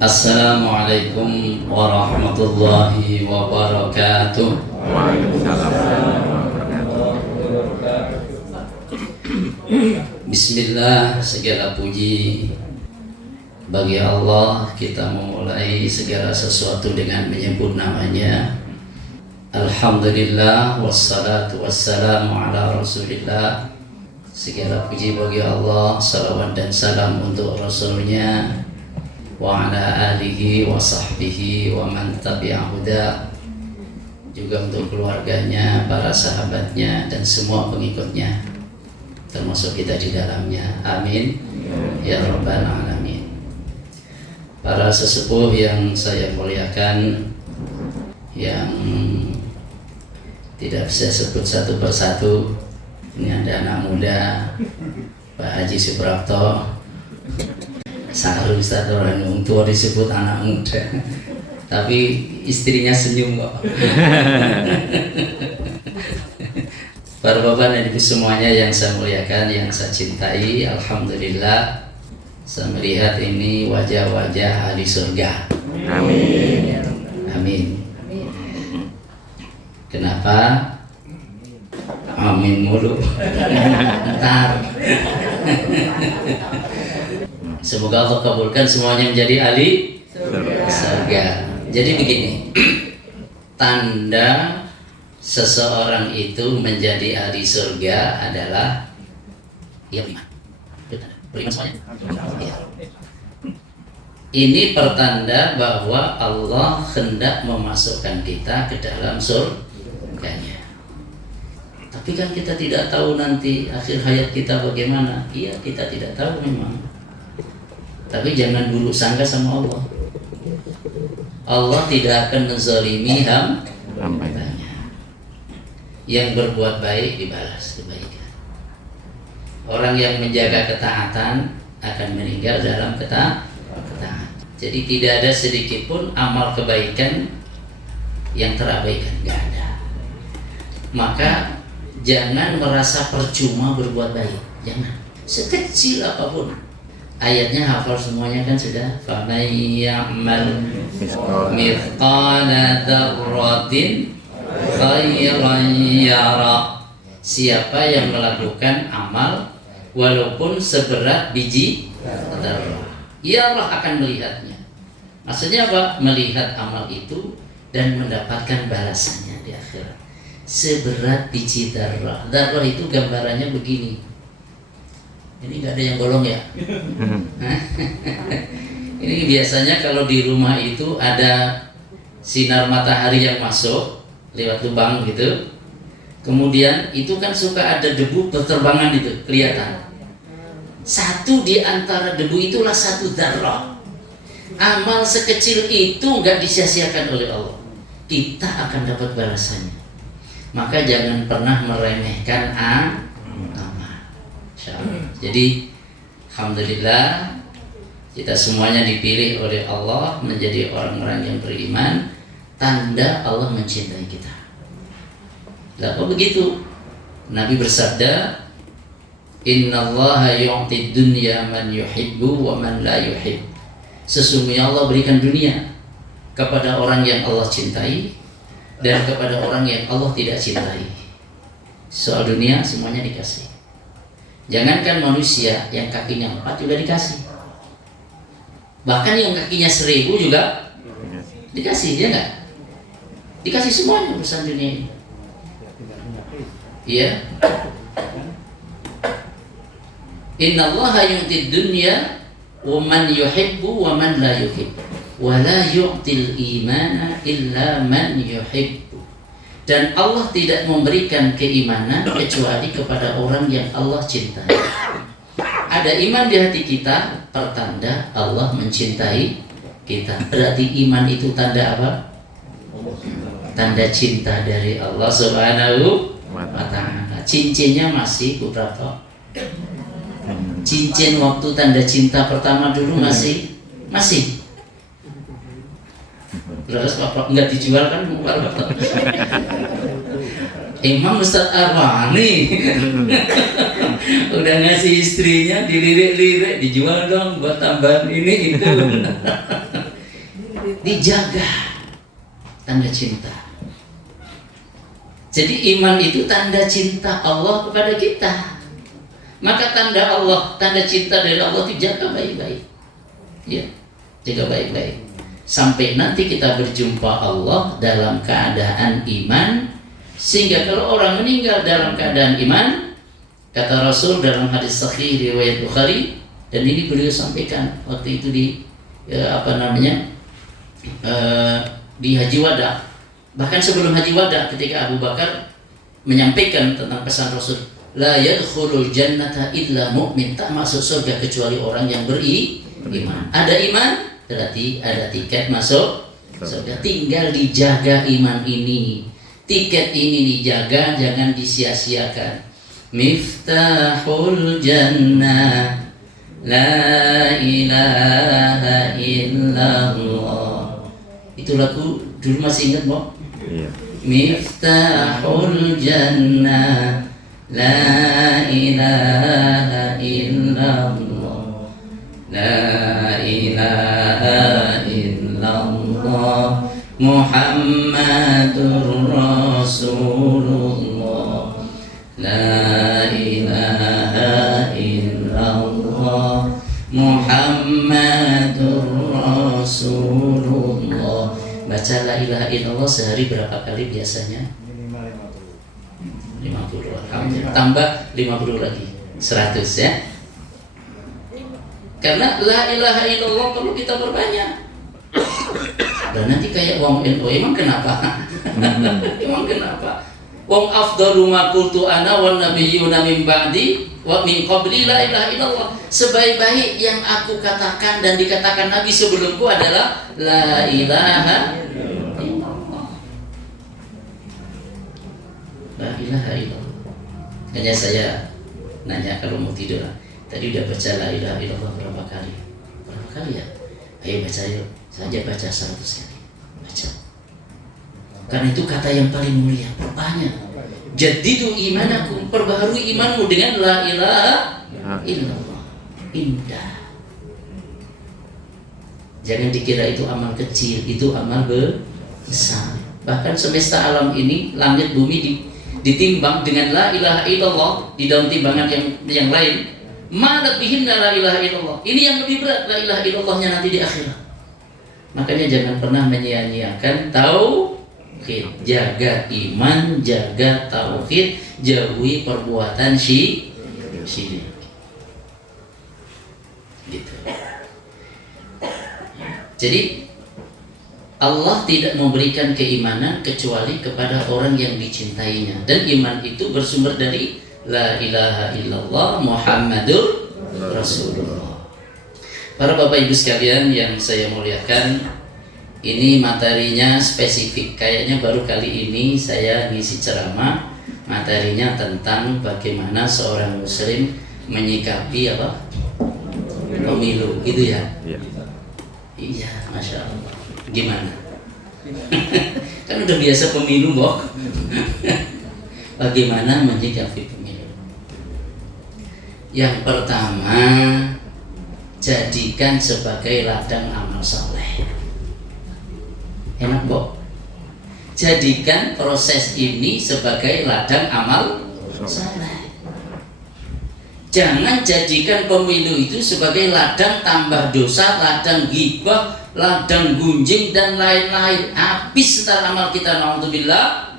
Assalamualaikum warahmatullahi wabarakatuh. Bismillah, segala puji bagi Allah. Kita memulai segala sesuatu dengan menyebut namanya. Alhamdulillah, wassalatu wassalamu ala rasulillah. Segala puji bagi Allah, salawat dan salam untuk Rasulnya, wa ala alihi wa sahbihi wa man tabi'a huda, juga untuk keluarganya, para sahabatnya dan semua pengikutnya, termasuk kita di dalamnya. Amin ya rabbal alamin. Para sesepuh yang saya muliakan, yang tidak bisa sebut satu persatu. Ini ada anak muda, Pak Haji Suprapto. Saru Ustaz, orang tua disebut anak muda, tapi istrinya senyum kok. Para bapak dan ibu semuanya yang saya muliakan, yang saya cintai, alhamdulillah saya melihat ini wajah-wajah ahli surga. Amin. Amin. Kenapa? Amin mulu. Ntar. Semoga Allah kabulkan semuanya menjadi ahli surga. Jadi begini, tanda seseorang itu menjadi ahli surga adalah ia beriman. Beriman semuanya. Ya. Ini pertanda bahwa Allah hendak memasukkan kita ke dalam surganya. Tapi kan kita tidak tahu nanti akhir hayat kita bagaimana. Iya, kita tidak tahu memang. Tapi jangan buruk sangka sama Allah. Allah tidak akan menzalimi hambanya. Yang berbuat baik dibalas kebaikan. Orang yang menjaga ketaatan akan meninggal dalam ketaatan. Jadi tidak ada sedikit pun amal kebaikan yang terabaikan, nggak ada. Maka jangan merasa percuma berbuat baik, jangan. Sekecil apapun. Ayatnya hafal semuanya kan sudah. Faman ya'mal mithqala dzarratin khairan yara. Siapa yang melakukan amal walaupun seberat biji dzarrah, ia Allah akan melihatnya. Maksudnya apa? Melihat amal itu dan mendapatkan balasannya di akhirat. Seberat biji dzarrah. Dzarrah itu gambarannya begini. Ini nggak ada yang bolong ya? Ini biasanya kalau di rumah itu ada sinar matahari yang masuk lewat lubang gitu. Kemudian itu kan suka ada debu berterbangan itu, kelihatan. Satu di antara debu itulah satu dzarrah. Amal sekecil itu nggak disia-siakan oleh Allah. Kita akan dapat balasannya. Maka jangan pernah meremehkan amal. Jadi alhamdulillah kita semuanya dipilih oleh Allah menjadi orang-orang yang beriman. Tanda Allah mencintai kita. Lalu begitu Nabi bersabda, Innallaha yu'ti dunya man yuhibbu wa man la yuhib. Sesungguhnya Allah berikan dunia kepada orang yang Allah cintai dan kepada orang yang Allah tidak cintai. Soal dunia semuanya dikasih. Jangankan manusia, yang kakinya 4 juga dikasih. Bahkan yang kakinya 1000 juga dikasih, ya enggak? Dikasih semuanya urusan dunia ini. Iya. Innallaha yu'tid dunya wa man yuhibbu wa man la yuhib. Wa la yu'til imana illa man yuhibbu. Dan Allah tidak memberikan keimanan kecuali kepada orang yang Allah cintai. Ada iman di hati kita, pertanda Allah mencintai kita. Berarti iman itu tanda apa? Tanda cinta dari Allah Subhanahu wa ta'ala. Cincinnya masih berapa? Cincin waktu tanda cinta pertama dulu masih. Terus bapak nggak dijual kan? Imam Ustadz Arwani udah ngasih istrinya dilirik-lirik, dijual dong buat tambahan ini itu. dijaga, tanda cinta. Jadi iman itu tanda cinta Allah kepada kita. Maka tanda Allah, tanda cinta dari Allah itu jaga baik-baik. Ya, jaga baik-baik. Sampai nanti kita berjumpa Allah dalam keadaan iman. Sehingga kalau orang meninggal dalam keadaan iman, kata Rasul dalam hadis sahih riwayat Bukhari, dan ini beliau sampaikan waktu itu di di Haji Wada. Bahkan sebelum Haji Wada, ketika Abu Bakar menyampaikan tentang pesan Rasul, la yadkhulul jannata illa mu'min, tak masuk surga kecuali orang yang beriman. Ada iman berarti ada tiket masuk surga. Tinggal dijaga iman ini. Tiket ini dijaga, jangan disia-siakan. Miftahul jannah la ilaha illallah. Itu lagu dulu masih ingat, Mbok? Iya. Miftahul jannah la ilaha illallah. La ilaha illallah Muhammadur Rasulullah. La ilaha illallah Muhammadur Rasulullah. Baca la ilaha illallah sehari berapa kali biasanya? 50. Alhamdulillah. Tambah 50 lagi, 100 ya. Karena la ilaha illallah perlu kita perbanyak. Dan nanti kayak wong NU, emang kenapa? Emang kenapa? Wong afdalu ma qultu ana wan nabiyyuna min ba'di wa min qabli la ilaha illallah. Sebaik-baik yang aku katakan dan dikatakan Nabi sebelumku adalah la ilaha illallah. La ilaha illallah. Hanya saya nanya kalau mau tidur, tadi udah baca la ilaha illallah berapa kali? Berapa kali ya? Ayo baca yuk. Saja baca 100 kali. Baca. Karena itu kata yang paling mulia. Perbanyak. Jadidu imanakum, perbaharui imanmu dengan la ilaha illallah. Indah. Jangan dikira itu amal kecil, itu amal besar. Bahkan semesta alam ini, langit bumi ditimbang dengan la ilaha illallah di dalam timbangan yang lain. Madat bihinna la ilaha illallah. Ini yang lebih berat, la ilaha illallahnya nanti di akhirat. Makanya jangan pernah menyia-nyiakan tauhid. Jaga iman, jaga tauhid, jauhi perbuatan syirik. Gitu. Jadi Allah tidak memberikan keimanan kecuali kepada orang yang dicintainya. Dan iman itu bersumber dari la ilaha illallah Muhammadur Rasulullah. Para Bapak Ibu sekalian yang saya muliakan, ini materinya spesifik. Kayaknya baru kali ini saya ngisi ceramah. Materinya tentang bagaimana seorang muslim menyikapi pemilu, gitu ya? Iya, Masya Allah. Gimana? Kan udah biasa pemilu, Bok. Bagaimana menyikapi pemilu? Yang pertama, jadikan sebagai ladang amal saleh. Enak, Bok? Jadikan proses ini sebagai ladang amal saleh. Jangan jadikan pemilu itu sebagai ladang tambah dosa, ladang ghibah, ladang gunjing dan lain-lain. Habis setelah amal kita, naudzubillah.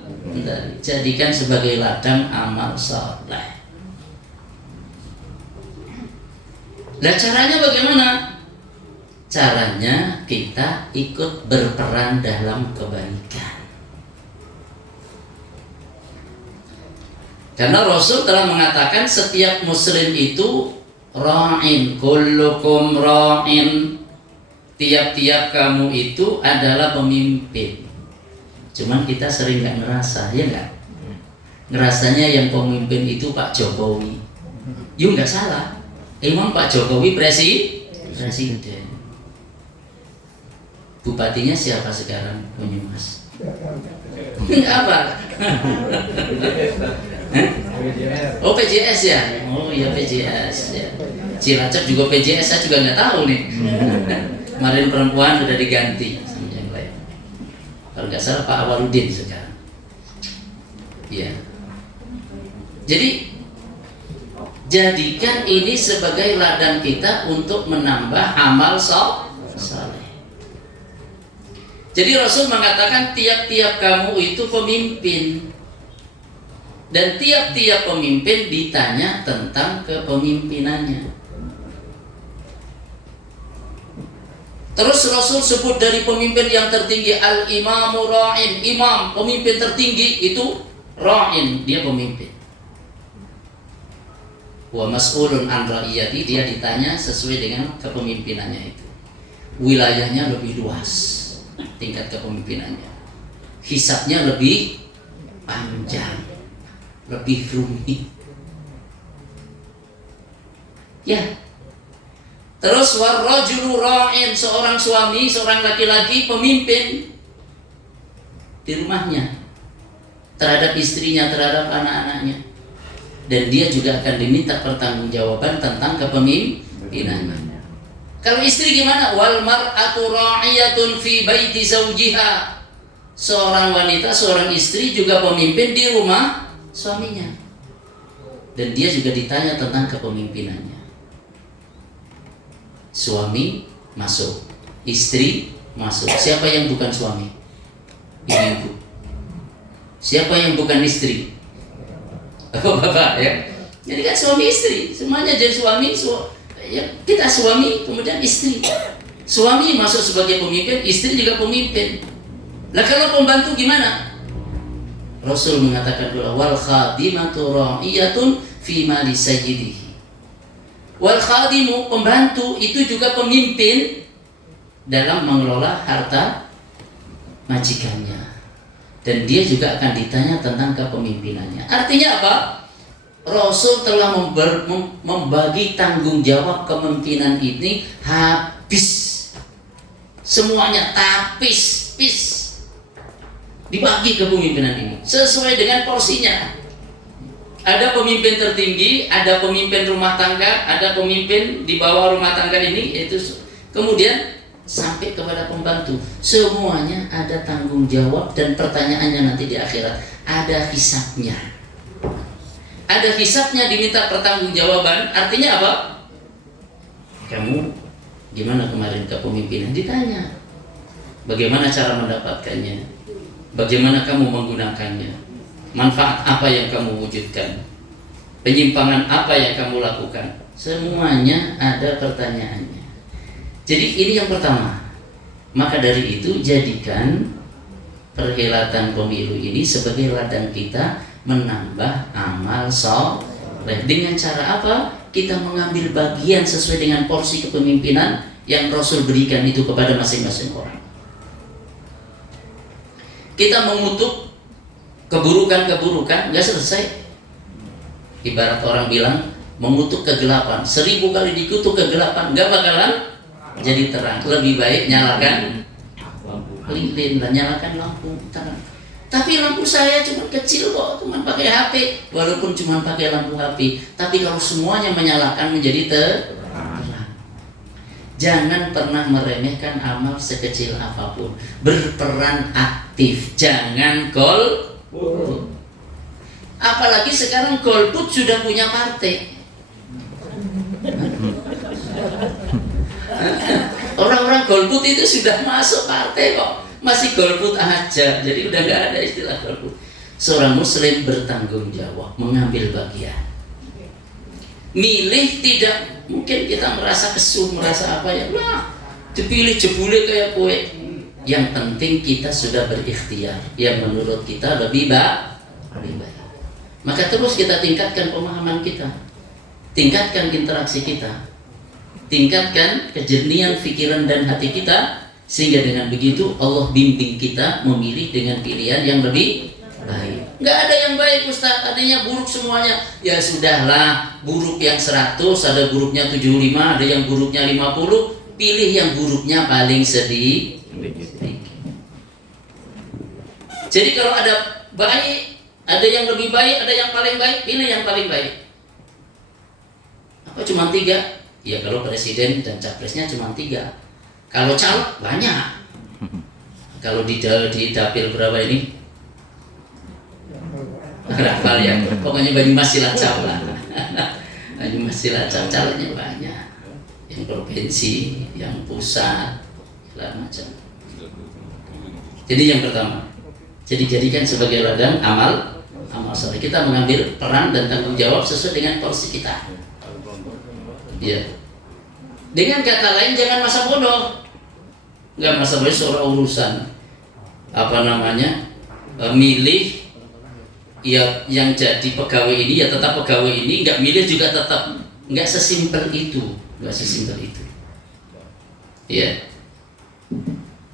Jadikan sebagai ladang amal saleh. Nah, caranya bagaimana? Caranya kita ikut berperan dalam kebaikan. Karena Rasul telah mengatakan setiap muslim itu ra'in, kullukum ra'in. Tiap-tiap kamu itu adalah pemimpin. Cuman kita sering gak ngerasa, ya gak? Ngerasanya yang pemimpin itu Pak Jokowi. Yuk gak salah. Emang Pak Jokowi presiden. Bupatinya siapa sekarang? Banyumas. Apa? Oh, PJS ya? Oh iya, PJS ya. Cilacap juga PJS, saya juga nggak tahu nih. Kemarin perempuan udah diganti. Kalau nggak salah Pak Awaludin sekarang. Ya. Jadi jadikan ini sebagai ladang kita untuk menambah amal saleh. Jadi Rasul mengatakan tiap-tiap kamu itu pemimpin, dan tiap-tiap pemimpin ditanya tentang kepemimpinannya. Terus Rasul sebut dari pemimpin yang tertinggi, al-imamu ra'in, imam, pemimpin tertinggi itu ra'in, dia pemimpin. Wa mas'ulun an ra'iyati, dia ditanya sesuai dengan kepemimpinannya itu. Wilayahnya lebih luas, tingkat kepemimpinannya. Hisabnya lebih panjang, lebih rumit. Ya. Terus warrajulu ra'in, seorang suami, seorang laki-laki pemimpin di rumahnya terhadap istrinya, terhadap anak-anaknya. Dan dia juga akan diminta pertanggungjawaban tentang kepemimpinannya. Kalau istri gimana? Wal mar'atu ra'iyatun fi baiti zawjiha. Seorang wanita, seorang istri juga pemimpin di rumah suaminya. Dan dia juga ditanya tentang kepemimpinannya. Suami masuk, istri masuk. Siapa yang bukan suami? Ibu. Siapa yang bukan istri? Bapak ya. Jadi kan suami istri, semuanya jadi suami. Ya, kita suami, kemudian istri. Suami masuk sebagai pemimpin, istri juga pemimpin. Nah kalau pembantu gimana? Rasul mengatakan pula wal khadimatu ra'iyatun fi mali sayyidihi. Wal khadimu, pembantu itu juga pemimpin dalam mengelola harta majikannya. Dan dia juga akan ditanya tentang kepemimpinannya. Artinya apa? Rasul telah membagi tanggung jawab kepemimpinan ini habis. Semuanya tapis, dibagi kepemimpinan ini sesuai dengan porsinya. Ada pemimpin tertinggi, ada pemimpin rumah tangga, ada pemimpin di bawah rumah tangga ini, yaitu kemudian sampai kepada pembantu. Semuanya ada tanggung jawab dan pertanyaannya nanti di akhirat. Ada hisabnya. Ada hisabnya, diminta pertanggungjawaban. Artinya apa? Kamu gimana kemarin kepemimpinan? Ditanya. Bagaimana cara mendapatkannya? Bagaimana kamu menggunakannya? Manfaat apa yang kamu wujudkan? Penyimpangan apa yang kamu lakukan? Semuanya ada pertanyaannya. Jadi ini yang pertama. Maka dari itu jadikan perhelatan pemilu ini sebagai ladang kita menambah amal saleh. Dengan cara apa? Kita mengambil bagian sesuai dengan porsi kepemimpinan yang Rasul berikan itu kepada masing-masing orang. Kita mengutuk keburukan-keburukan, nggak selesai. Ibarat orang bilang mengutuk kegelapan, 1000 kali dikutuk kegelapan nggak bakalan jadi terang. Lebih baik nyalakan lilin dan nyalakan lampu terang. Tapi lampu saya cuma kecil kok, cuma pakai HP. Walaupun cuma pakai lampu HP, tapi kalau semuanya menyalakan menjadi terang. Jangan pernah meremehkan amal sekecil apapun. Berperan aktif, jangan golput. Apalagi sekarang golput sudah punya partai. Orang-orang golput itu sudah masuk partai kok, masih golput aja. Jadi udah nggak ada istilah golput. Seorang muslim bertanggung jawab, mengambil bagian. Milih tidak mungkin kita merasa kesuh, merasa apa ya, wah dipilih jebule kayak kue. Yang penting kita sudah berikhtiar yang menurut kita lebih baik. Maka terus kita tingkatkan pemahaman kita, tingkatkan interaksi kita, tingkatkan kejernihan pikiran dan hati kita, sehingga dengan begitu Allah bimbing kita memilih dengan pilihan yang lebih baik. Nggak ada yang baik Ustaz, adanya buruk semuanya. Ya sudahlah, buruk yang 100, ada buruknya 75, ada yang buruknya 50. Pilih yang buruknya paling sedikit. Jadi kalau ada baik, ada yang lebih baik, ada yang paling baik, pilih yang paling baik. Apa cuma 3? Ya kalau presiden dan capresnya cuma 3. Kalau caleg banyak. Kalau di dapil berapa ini? Hafal ya. Pokoknya Banyumas Cilacap lah. Banyumas Cilacap calegnya banyak. Yang provinsi, yang pusat, segala macam. Jadi yang pertama, jadi jadikan sebagai ladang amal soleh. Kita mengambil peran dan tanggung jawab sesuai dengan porsi kita. Ya. Dengan kata lain, jangan masa bodoh. Enggak masa bodoh seorang urusan milih ya yang jadi pegawai ini ya tetap pegawai ini, enggak milih juga tetap, enggak sesimpel itu. Ya.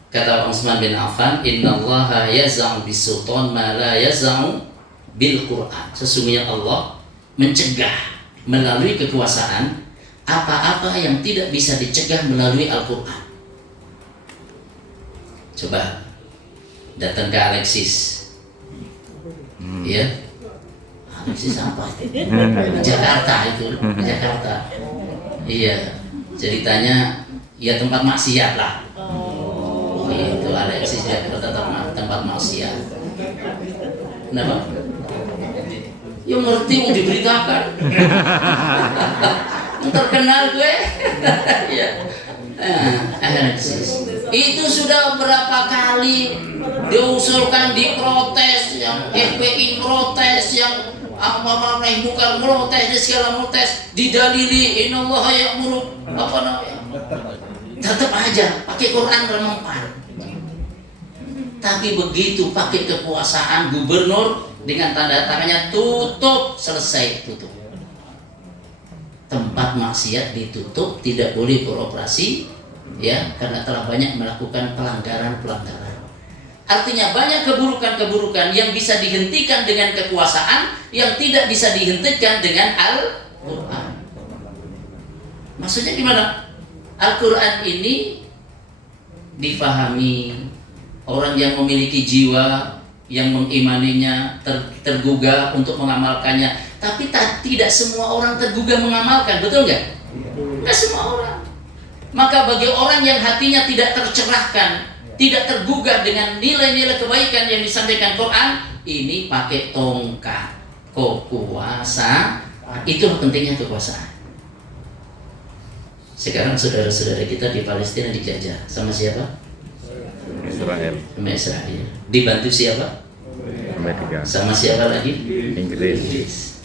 Kata Utsman bin Affan, innallaha yaz'u bisultan ma la yaz'u bil Qur'an. Sesungguhnya Allah mencegah melalui kekuasaan apa-apa yang tidak bisa dicegah melalui Al-Qur'an. Coba datang ke Alexis. Ya. Alexis apa itu? Jakarta itu, Jakarta. Iya. Ceritanya ya tempat maksiat lah. Itu Alexis Jakarta tempat maksiat. Kenapa? Ya ngerti mau diberitakan. Terkenal gue. Ya. Alexis. Itu sudah berapa kali diusulkan, diprotes, yang FPI protes, yang bukan protes, segala protes, didalili innallaha ya'muru tetap aja pakai Quran remempan. Tapi begitu pakai kekuasaan gubernur dengan tanda tangannya, tutup, selesai, tutup. Tempat maksiat ditutup, tidak boleh beroperasi, ya, karena telah banyak melakukan pelanggaran. Artinya banyak keburukan-keburukan yang bisa dihentikan dengan kekuasaan, yang tidak bisa dihentikan dengan Al-Quran. Maksudnya gimana? Al-Quran ini difahami orang yang memiliki jiwa yang mengimaninya, tergugah untuk mengamalkannya. Tapi tidak semua orang tergugah mengamalkan, betul nggak? Nggak semua orang. Maka bagi orang yang hatinya tidak tercerahkan, tidak tergugah dengan nilai-nilai kebaikan yang disampaikan Quran, ini pakai tongkat kekuasaan. Itu pentingnya kekuasaan. Sekarang saudara-saudara kita di Palestina dijajah sama siapa? Sama Israel. Dibantu siapa? Amerika. Sama siapa lagi? Inggris.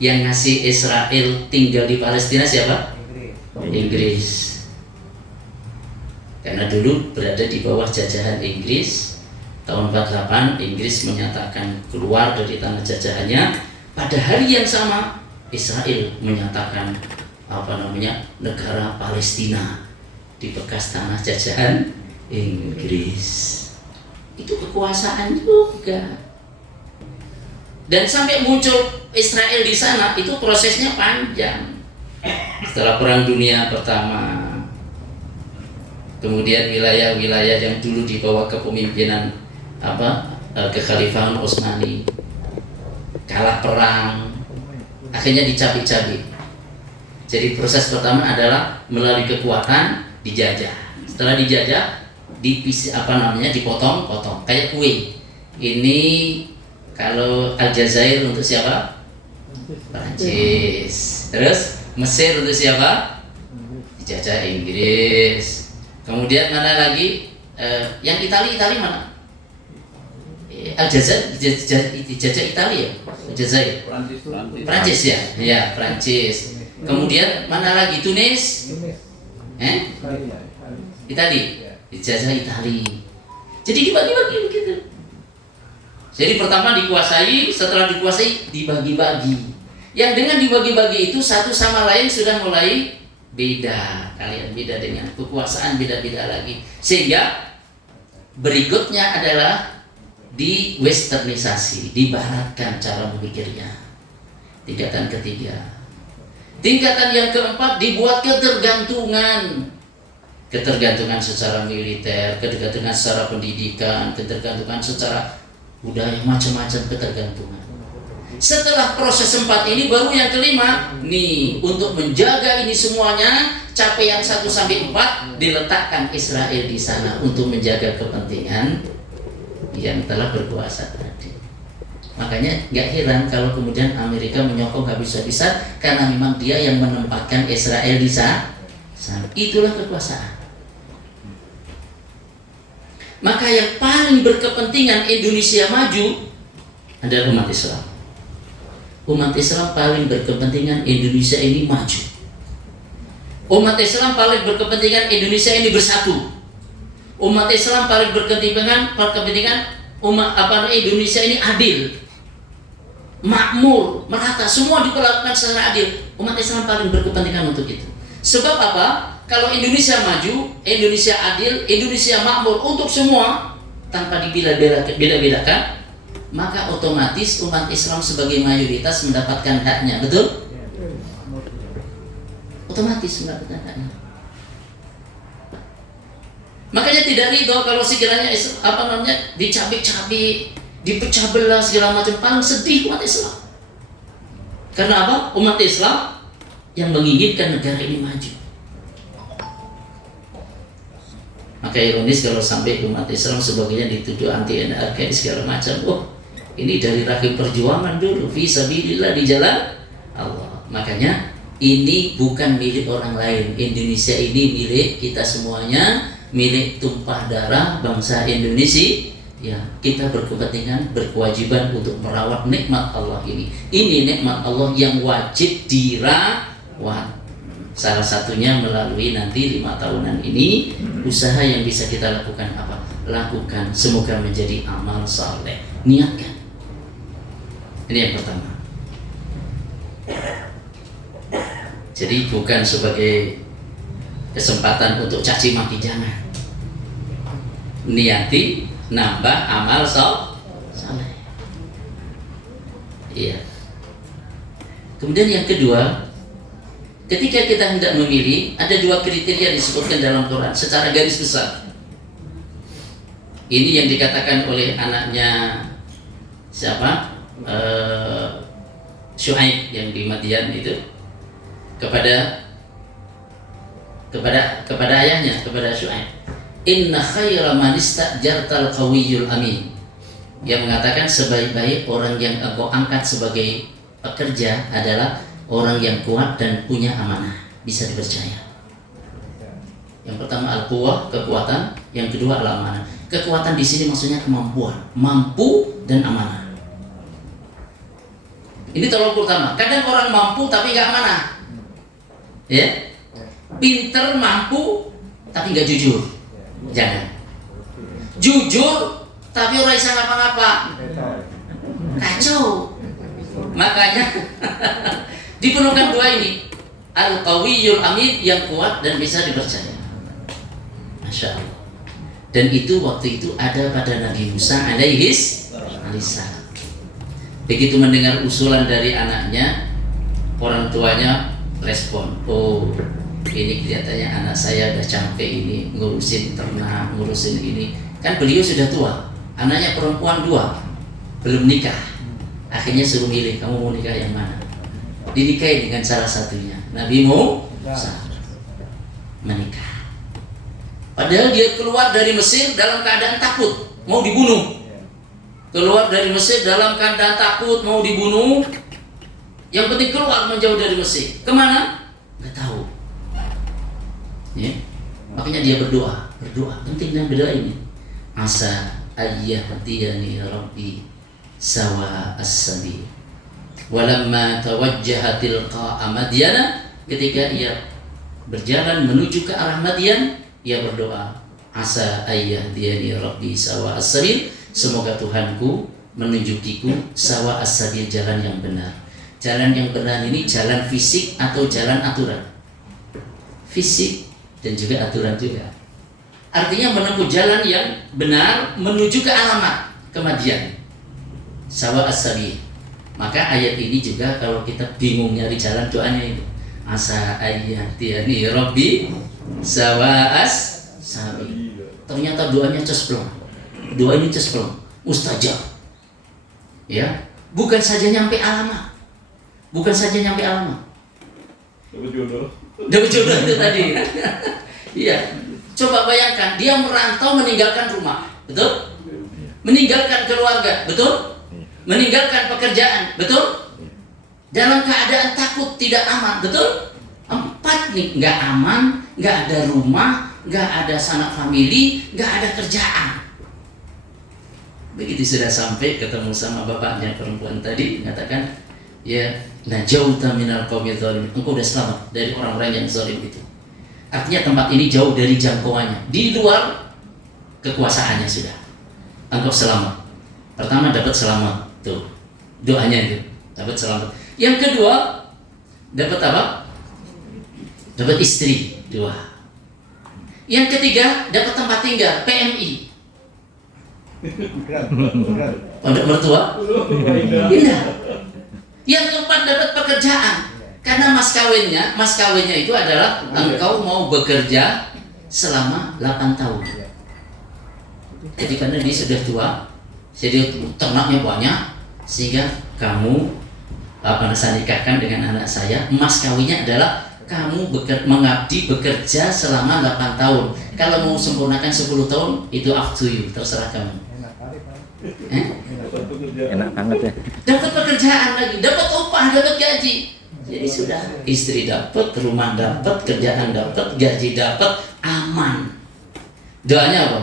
Yang ngasih Israel tinggal di Palestina siapa? Inggris. Karena dulu berada di bawah jajahan Inggris. Tahun 48 Inggris menyatakan keluar dari tanah jajahannya. Pada hari yang sama Israel menyatakan negara Palestina di bekas tanah jajahan Inggris. Itu kekuasaan juga. Dan sampai muncul Israel di sana itu prosesnya panjang. Setelah Perang Dunia Pertama, kemudian wilayah-wilayah yang dulu di bawah kepemimpinan kekhalifahan Utsmani kalah perang, akhirnya dicabik-cabik. Jadi proses pertama adalah melalui kekuatan dijajah. Setelah dijajah, dipotong-potong kayak kue. Ini kalau Aljazair untuk siapa? Prancis. Terus Mesir untuk siapa? Dijajah Inggris. Kemudian mana lagi? Yang Italia mana? Aljazair dijajah Italia ya? Aljazair. Prancis ya? Ya, Prancis. Kemudian mana lagi? Tunis? Italia. Dijajah Italia. Jadi dibagi-bagi begitu. Jadi pertama dikuasai, setelah dikuasai dibagi-bagi. Yang dengan dibagi-bagi itu satu sama lain sudah mulai beda. Kalian beda dengan kekuasaan, beda-beda lagi. Sehingga berikutnya adalah di westernisasi, dibaratkan cara memikirnya. Tingkatan ketiga. Tingkatan yang keempat dibuat ketergantungan. Ketergantungan secara militer, ketergantungan secara pendidikan, ketergantungan secara budaya, macam-macam ketergantungan. Setelah proses 4 ini baru yang kelima, nih untuk menjaga ini semuanya, capaian 1-4 diletakkan Israel di sana untuk menjaga kepentingan yang telah berkuasa tadi. Makanya nggak heran kalau kemudian Amerika menyokong habis-habisan karena memang dia yang menempatkan Israel di sana. Itulah kekuasaan. Maka yang paling berkepentingan Indonesia maju adalah umat Islam. Umat Islam paling berkepentingan Indonesia ini maju. Umat Islam paling berkepentingan Indonesia ini bersatu. Umat Islam paling berkepentingan Indonesia ini adil, makmur, merata, semua diperlakukan secara adil. Umat Islam paling berkepentingan untuk itu. Sebab apa? Kalau Indonesia maju, Indonesia adil, Indonesia makmur untuk semua tanpa dibedakan, maka otomatis umat Islam sebagai mayoritas mendapatkan haknya, betul? Otomatis mendapatkan haknya. Makanya tidak ridho kalau sekiranya dicabik-cabik, dipecah belah segala macam. Paling sedih umat Islam. Karena apa? Umat Islam yang menginginkan negara ini maju. Maka ironis kalau sampai umat Islam sebagainya dituduh anti NKRI segala macam. Oh, ini dari rahim perjuangan dulu, fi sabilillah, di jalan Allah. Makanya ini bukan milik orang lain. Indonesia ini milik kita semuanya, milik tumpah darah bangsa Indonesia. Ya, kita berkepentingan, berkewajiban untuk merawat nikmat Allah ini. Ini nikmat Allah yang wajib dirawat. Salah satunya melalui nanti 5 tahunan ini, usaha yang bisa kita lakukan apa? Lakukan, semoga menjadi amal saleh. Niatkan. Ini yang pertama. Jadi bukan sebagai kesempatan untuk caci maki, jangan. Niati nambah amal saleh. Iya. Kemudian yang kedua, ketika kita hendak memilih, ada 2 kriteria disebutkan dalam Quran secara garis besar. Ini yang dikatakan oleh anaknya siapa? Syuaib yang di Madian itu kepada ayahnya, kepada Syuaib. Inna khaira man istajartal qawiyyul amin. Yang mengatakan sebaik-baik orang yang engkau angkat sebagai pekerja adalah orang yang kuat dan punya amanah, bisa dipercaya. Yang pertama al-quwwah, kekuatan. Yang kedua al-amanah. Kekuatan di sini maksudnya kemampuan, mampu dan amanah. Ini tolong pertama. Kadang orang mampu tapi nggak amanah, ya. Pinter, mampu tapi nggak jujur. Jangan. Jujur tapi orang bisa ngapa-ngapa, kacau. Makanya diperlukan 2 ini, al-qawiyyul amin, yang kuat dan bisa dipercaya. Masya Allah. Dan itu waktu itu ada pada Nabi Musa alaihissalam. Begitu mendengar usulan dari anaknya, orang tuanya respon, oh ini kelihatannya anak saya udah capek ini, ngurusin ternak, ngurusin ini. Kan beliau sudah tua, anaknya perempuan 2, belum nikah. Akhirnya suruh milih, kamu mau nikah yang mana? Dinikahi dengan salah satunya, Nabi Musa menikah. Padahal dia keluar dari Mesir dalam keadaan takut, mau dibunuh. Keluar dari Mesir dalam keadaan takut, mau dibunuh. Yang penting keluar, menjauh dari Mesir. Kemana? Nggak tahu. Ya. Makanya dia berdoa. Pentingnya berdoa ini. Asa ayyahdiyani Rabbi sawa as-sabil. Walamma tawajjaha tilqa'a Madyana, ketika ia berjalan menuju ke arah Madian, ia berdoa, asa ayyahdiyani Rabbi sawa as-sabil, semoga Tuhanku menunjukiku sawa as-sabil, jalan yang benar. Jalan yang benar ini jalan fisik atau jalan aturan? Fisik dan juga aturan juga. Artinya menempuh jalan yang benar menuju ke alamat, ke Madian. Sawa as-sabil. Maka ayat ini juga kalau kita bingung nyari jalan, doanya itu. Asa ayyahdiyani Rabbi sawa as-sabil. Ternyata doanya cesplong. Doa ini cesplong, mustajab. Ya, bukan saja nyampe alamat. Dapat jodoh. Dapat jodoh itu tadi. Iya. Coba bayangkan, dia merantau meninggalkan rumah, betul? Meninggalkan keluarga, betul? Meninggalkan pekerjaan, betul? Dalam keadaan takut, tidak aman, betul? 4 nih, nggak aman, nggak ada rumah, nggak ada sanak famili, nggak ada kerjaan. Begitu sudah sampai ketemu sama bapaknya perempuan tadi, mengatakan, ya, najauta minal qaumidz zalimin, engkau udah selamat dari orang-orang yang zalim itu. Artinya tempat ini jauh dari jangkauannya, di luar kekuasaannya sudah. Engkau selamat. Pertama dapat selamat, tuh doanya itu, dapat selamat. Yang kedua dapat apa? Dapat istri, 2. Yang ketiga dapat tempat tinggal, PMI. Pondok mertua? Indah. Yang keempat dapat pekerjaan. Karena mas kawinnya itu adalah engkau mau bekerja selama 8 tahun. Jadi karena dia sudah tua, jadi ternaknya banyak, sehingga kamu saya nikahkan dengan anak saya. Mas kawinnya adalah kamu mengabdi bekerja selama 8 tahun. Kalau mau sempurnakan 10 tahun, itu up to you, terserah kamu. Enak banget ya. Dapat pekerjaan lagi, dapat upah, dapat gaji. Jadi sudah, istri dapat, rumah dapat, kerjaan dapat, gaji dapat, aman. Doanya apa?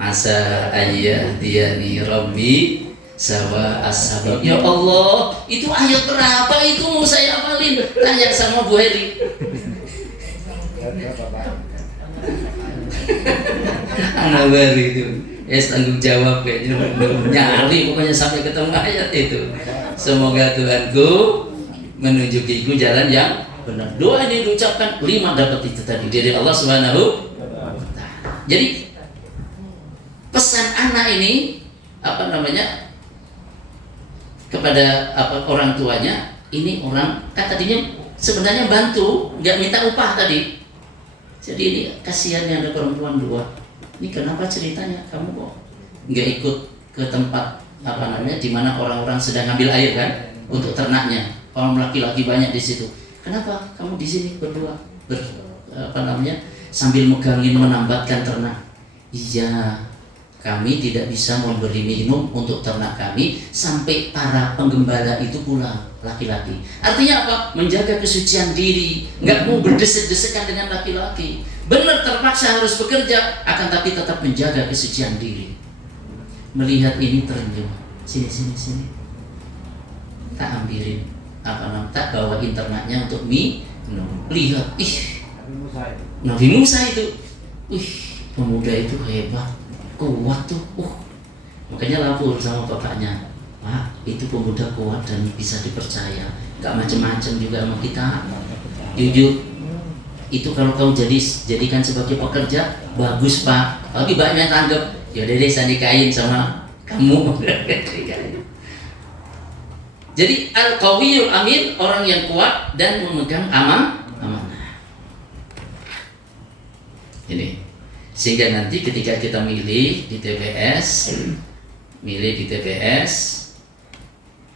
Asa ayyadiyani Rabbi sawa as-sabab. Ya Allah, itu ayat berapa itu mau saya hafalin? Tanya sama Bu Heri. Anak baru itu, tanggung jawab kayaknya, nyari pokoknya sampai ketemu ayat itu. Semoga Tuhanku menunjukiku jalan yang benar. Doa ini diucapkan 5 dapat itu tadi dari Allah Subhanahu wa Ta'ala. Jadi pesan anak ini kepada orang tuanya, ini orang kan tadinya sebenarnya bantu, nggak minta upah tadi. Jadi ini kasihannya ada perempuan 2. Ini kenapa ceritanya kamu kok nggak ikut ke tempat di mana orang-orang sedang ngambil air kan untuk ternaknya. Orang laki-laki banyak di situ. Kenapa kamu di sini berdua sambil megangin menambatkan ternak? Iya, kami tidak bisa memberi minum untuk ternak kami sampai para penggembala itu pulang, laki-laki. Artinya apa? Menjaga kesucian diri, nggak mau berdesek-desekan dengan laki-laki. Benar terpaksa harus bekerja, akan tapi tetap menjaga kesucian diri. Melihat ini terenyuh, sini. Tak ambilin tak bawain ternaknya untuk minum. Lihat, Nabi Musa itu, pemuda itu hebat, kuat tuh. Makanya lapor sama bapaknya, Pak, itu pemuda kuat dan bisa dipercaya, gak macem-macem juga sama kita. Jujur, itu kalau kau jadikan sebagai pekerja, bagus Pak. Tapi banyak tanggap, yaudah deh saya nikahin sama kamu. Jadi al-qawiyul amin, orang yang kuat dan memegang amanah. Ini sehingga nanti ketika kita milih di TPS,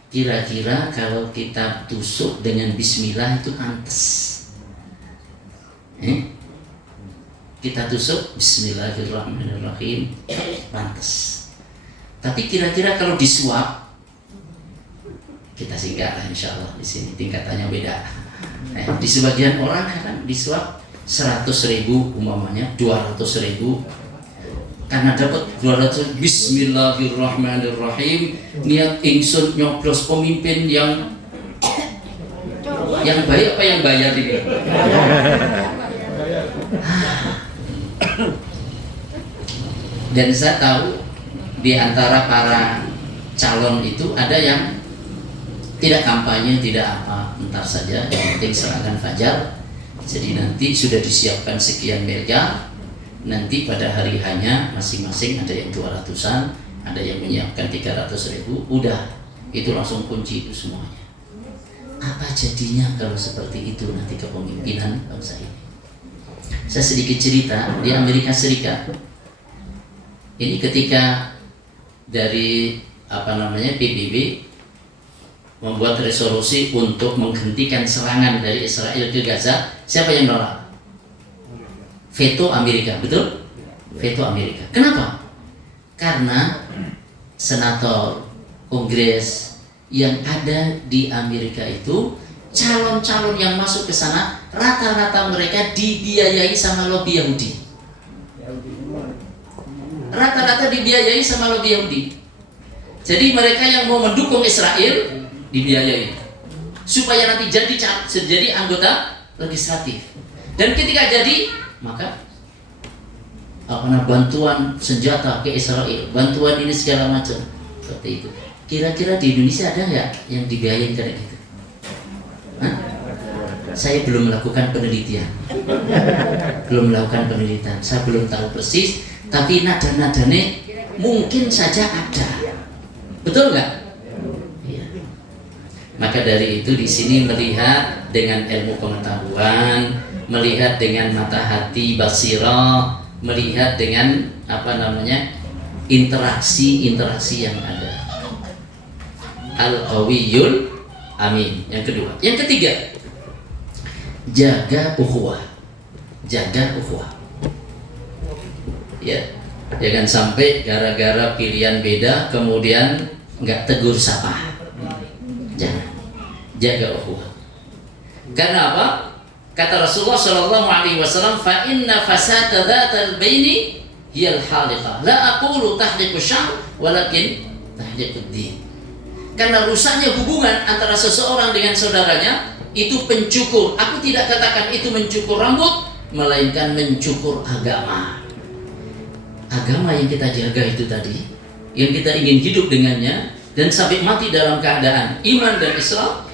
kira-kira kalau kita tusuk dengan bismillah itu pantas. Kita tusuk bismillahirrahmanirrahim, pantas. Tapi kira-kira kalau disuap, kita singgah lah insya Allah di sini, tingkatannya beda. Di sebagian orang kan disuap 100.000 umpamanya, 200.000, karena dapat 200. Bismillahirrahmanirrahim, niat ingsun nyoblos pemimpin yang baik apa yang bayar ini? Dan saya tahu di antara para calon itu ada yang tidak kampanye, tidak apa, entar saja, yang penting serangan fajar. Jadi nanti sudah disiapkan sekian miliar, nanti pada hari hanya masing-masing ada yang 200-an, ada yang menyiapkan 300.000, udah itu langsung kunci itu semuanya. Apa jadinya kalau seperti itu nanti kepemimpinan bangsa ini? Saya sedikit cerita di Amerika Serikat. Ini ketika dari PBB membuat resolusi untuk menghentikan serangan dari Israel ke Gaza, siapa yang menolak? Veto Amerika, betul? Veto Amerika. Kenapa? Karena senator, kongres yang ada di Amerika itu, calon-calon yang masuk ke sana rata-rata mereka dibiayai sama lobi Yahudi. Rata-rata dibiayai sama lobi Yahudi. Jadi mereka yang mau mendukung Israel dibiayai supaya nanti jadi anggota legislatif. Dan ketika jadi, maka bantuan senjata ke Israel, bantuan ini segala macam seperti itu. Kira-kira di Indonesia ada nggak yang dibiayain kayak gitu? Hah? Saya belum melakukan penelitian, saya belum tahu persis, tapi nada-nadanya mungkin saja ada, betul nggak? Ya. Maka dari itu di sini melihat dengan ilmu pengetahuan, melihat dengan mata hati basirah, melihat dengan interaksi yang ada. Al-Qawiyul Amin. Yang kedua, yang ketiga, jaga ukhuwah. Ya, jangan sampai gara-gara pilihan beda kemudian nggak tegur sapa. Jangan. Jaga ukhuwah. Karena apa? Kata Rasulullah Shallallahu Alaihi Wasallam, fa inna fasada dzatal baini hiyal haliqah. La aqulu tahliqu syar, walakin tahliqud din. Karena rusaknya hubungan antara seseorang dengan saudaranya itu pencukur. Aku tidak katakan itu mencukur rambut, melainkan mencukur agama. Agama yang kita jaga itu tadi, yang kita ingin hidup dengannya dan sampai mati dalam keadaan iman dan Islam,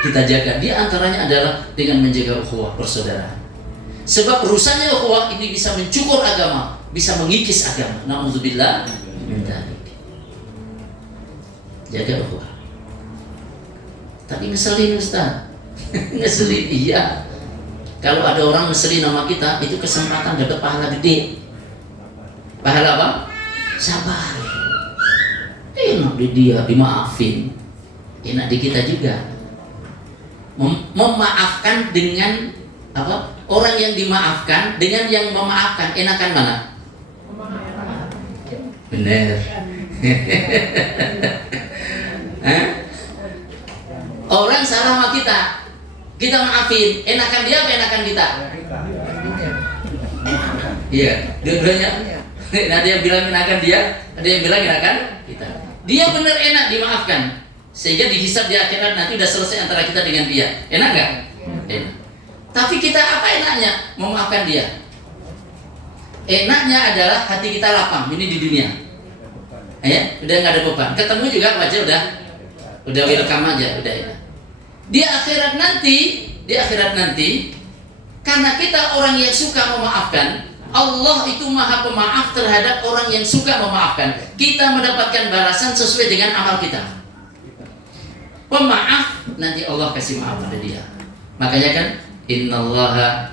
kita jaga. Di antaranya adalah dengan menjaga ukhuwah persaudaraan. Sebab rusaknya ukhuwah ini bisa mencukur agama, bisa mengikis agama. Na'udzubillah min dzalik. Jaga ukhuwah. Tapi ngeselin Ustaz. Ngeselin, iya. Kalau ada orang ngeselin nama kita, itu kesempatan dapat pahala gede. Pahala apa? Sabar. Enak di dia, dimaafin. Enak di kita juga. Memaafkan dengan apa? Orang yang dimaafkan dengan yang memaafkan, enakan mana? Benar. Orang salah sama kita maafin, enakan dia apa enakan kita? Iya, dua-duanya. Ada yang bilang enakan dia, ada yang bilang enakan kita. Dia benar enak dimaafkan, sehingga dihisab di akhirat nanti udah selesai antara kita dengan dia. Enak nggak? Enak. Tapi kita apa enaknya memaafkan dia? Enaknya adalah hati kita lapang, ini di dunia. Ya, udah nggak ada beban. Ketemu juga wajah udah welcome aja, udah enak. Di akhirat nanti, karena kita orang yang suka memaafkan, Allah itu maha pemaaf terhadap orang yang suka memaafkan. Kita mendapatkan balasan sesuai dengan amal kita. Pemaaf, nanti Allah kasih maaf pada dia. Makanya kan, innallaha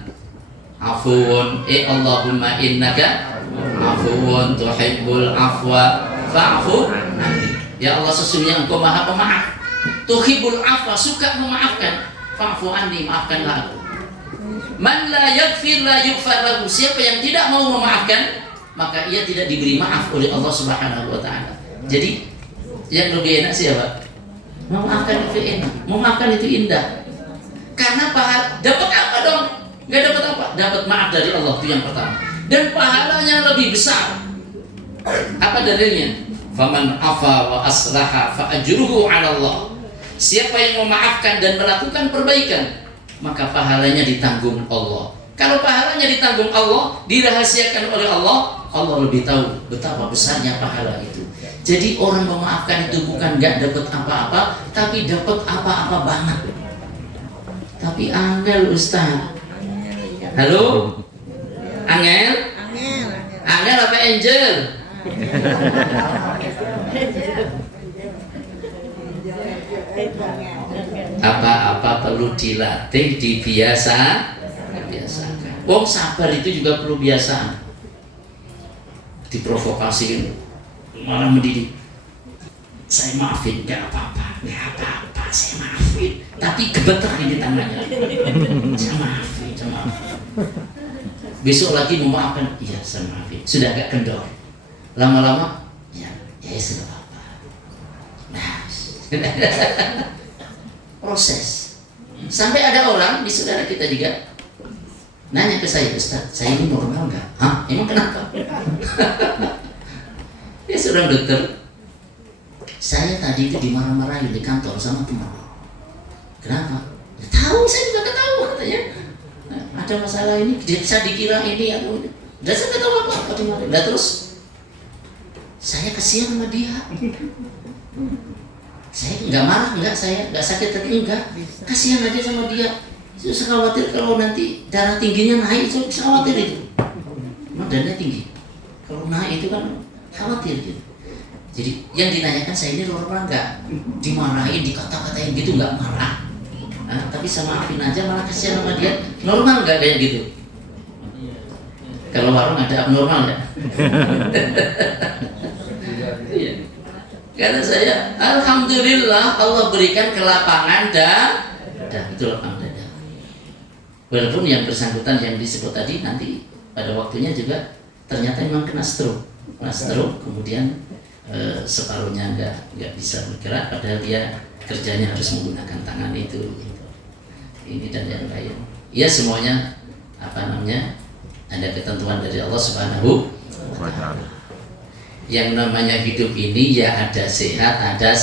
afuwun, Allahumma innaka afuwun tuhibbul afwa fa'fu anni. Ya Allah, sesungguhnya Engkau maha pemaaf, tuhibbul afwa, suka memaafkan, fa'fu anni, maafkanlah aku. Man la yaghfir la yughfar lahu. Siapa yang tidak mau memaafkan, maka ia tidak diberi maaf oleh Allah Subhanahu wa taala. Jadi yang lebih enak siapa? Memaafkan itu enak, memaafkan itu indah. Karena pahala dapat apa dong? Enggak dapat apa? Dapat maaf dari Allah, itu yang pertama. Dan pahalanya lebih besar. Apa dalilnya? Faman afa wa aslaha fa ajruhu 'ala Allah. Siapa yang memaafkan dan melakukan perbaikan, maka pahalanya ditanggung Allah. Kalau pahalanya ditanggung Allah, dirahasiakan oleh Allah, Allah lebih tahu betapa besarnya pahala itu. Jadi orang memaafkan itu bukan nggak dapat apa-apa, tapi dapat apa-apa banget. Tapi angel Ustaz. Halo? Angel? Angel apa angel? Apa-apa perlu dilatih, dibiasakan. Wong sabar itu juga perlu biasa. Diprovokasiin, malah mendidik. Saya maafin, nggak apa-apa, saya maafin. Tapi gemeter ini tangannya. Saya maafin. Besok lagi memaafkan, iya saya maafin. Sudah agak kendor. Lama-lama, ya sudah apa. Nah, proses. Sampai ada orang di saudara kita juga nanya ke saya, Ustaz, saya ini normal nggak? Hah? Emang kenapa? Dia seorang dokter. Saya tadi itu dimarah-marahin di kantor sama teman. Kenapa? Ya, tahu, saya juga nggak tahu katanya. Nah, ada masalah ini, saya dikira ini atau ini. Dan saya nggak tahu apa dimarahin. Dan terus saya kasihan sama dia. Saya nggak marah, saya nggak sakit hati, enggak. Kasihan aja sama dia. Saya khawatir kalau nanti darah tingginya naik, saya khawatir itu. Memang darahnya tinggi. Kalau naik itu kan khawatir gitu. Jadi yang dinanyakan saya ini normal nggak? Dimarahin, dikata-katain gitu nggak marah. Nah, tapi sama maafin aja malah kasihan sama dia. Normal nggak kayak gitu? Kalau warung ada abnormal ya? Iya. Karena saya, alhamdulillah Allah berikan kelapangan dan itu lapang dada. Walaupun yang bersangkutan yang disebut tadi nanti pada waktunya juga ternyata memang kena stroke, kemudian separuhnya nggak bisa bergerak, padahal dia kerjanya harus menggunakan tangan itu, ini dan yang lain. Ya semuanya ada ketentuan dari Allah Subhanahu wa Ta'ala. Yang namanya hidup ini ya ada sehat, ada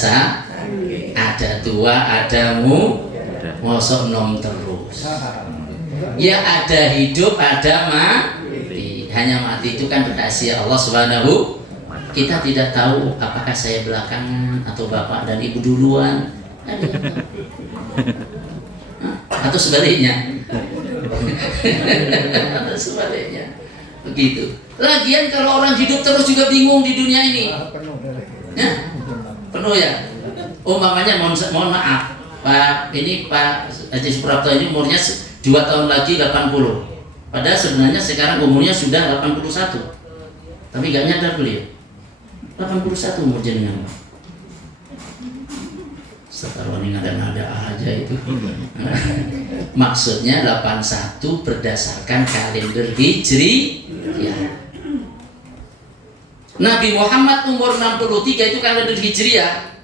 tua, ada mosok nom terus. Ya ada hidup, ada mati. Hanya mati itu kan rahasia Allah Subhanahu. Kita tidak tahu apakah saya belakangan atau bapak dan ibu duluan, atau sebaliknya. Atau sebaliknya. Begitu. Lagian kalau orang hidup terus juga bingung di dunia ini. Ya? Penuh ya. Umpamanya mohon maaf, Pak Haji Suprapto ini umurnya 2 tahun lagi 80. Padahal sebenarnya sekarang umurnya sudah 81. Tapi gak nyadar beliau. 81 umur jenengan. Sekarang ini nada-nada aja itu. Maksudnya 81 berdasarkan kalender Hijri. Ya. Nabi Muhammad umur 63 itu kalender Hijriah.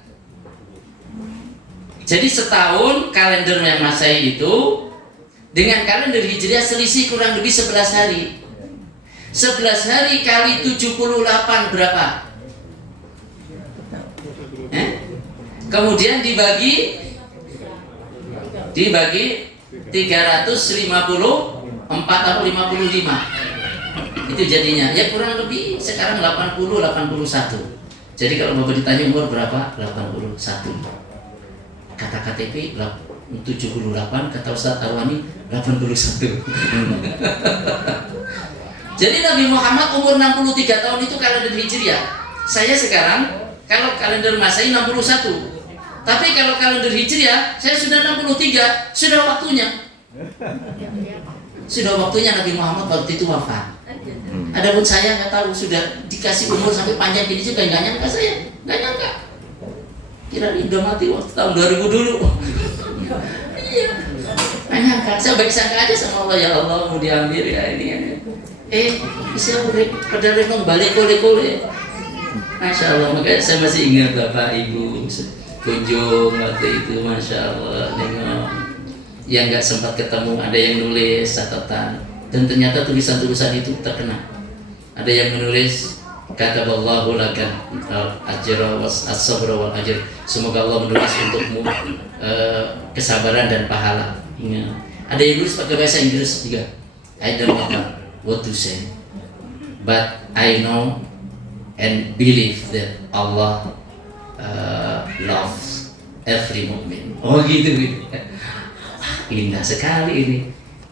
Jadi setahun kalender yang Masehi itu dengan kalender Hijriah selisih kurang lebih 11 hari. 11 hari kali 78 berapa? Kemudian dibagi 354 atau 55. Itu jadinya ya kurang lebih sekarang 81. Jadi kalau Bapak ditanya umur berapa? 81. Kata KTP 78, kata Ustaz Arwani 81. Jadi Nabi Muhammad umur 63 tahun itu kalender Hijriah. Saya sekarang kalau kalender Masehi 61. Tapi kalau kalender Hijriah saya sudah 63, sudah waktunya. Sudah waktunya Nabi Muhammad waktu itu wafat. Adapun saya nggak tahu, sudah dikasih umur sampai panjang gini juga nggak nyangka saya, nggak nyangka. Kira udah mati waktu tahun 2000 dulu. Iya, nggak nyangka. Saya baik sangka aja sama Allah, ya Allah mau diambil ya ini. Bisa pada renung balik kole. Masya Allah, makanya saya masih ingat Bapak Ibu kunjung waktu itu, Masya Allah, nengok yang nggak sempat ketemu, ada yang nulis catatan dan ternyata tulisan-tulisan itu terkena. Ada yang menulis kataballahu laka al-ajra was-sabra wal ajr, semoga Allah menulis untukmu kesabaran dan pahala. Ada yang nulis pakai bahasa Inggris juga. I don't know what to say, but I know and believe that Allah loves every mu'min. Oh gitu. Indah sekali ini.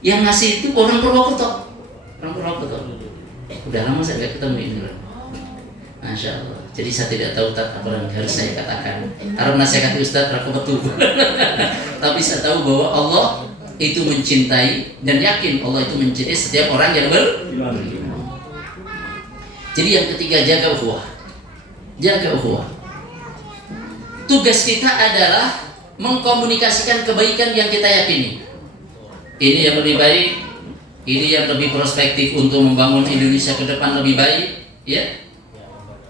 Yang ngasih itu orang Purwokerto. Udah lama saya nggak ketemu ini. Masya Allah. Jadi saya tidak tahu apa yang harus saya katakan. Karena nasihat Ustaz aku betul. Tapi saya tahu bahwa Allah itu mencintai dan yakin Allah itu mencintai setiap orang yang beriman. Jadi yang ketiga, jaga ukhuwah. tugas kita adalah mengkomunikasikan kebaikan yang kita yakini. Ini yang lebih baik, ini yang lebih prospektif untuk membangun Indonesia ke depan lebih baik, ya.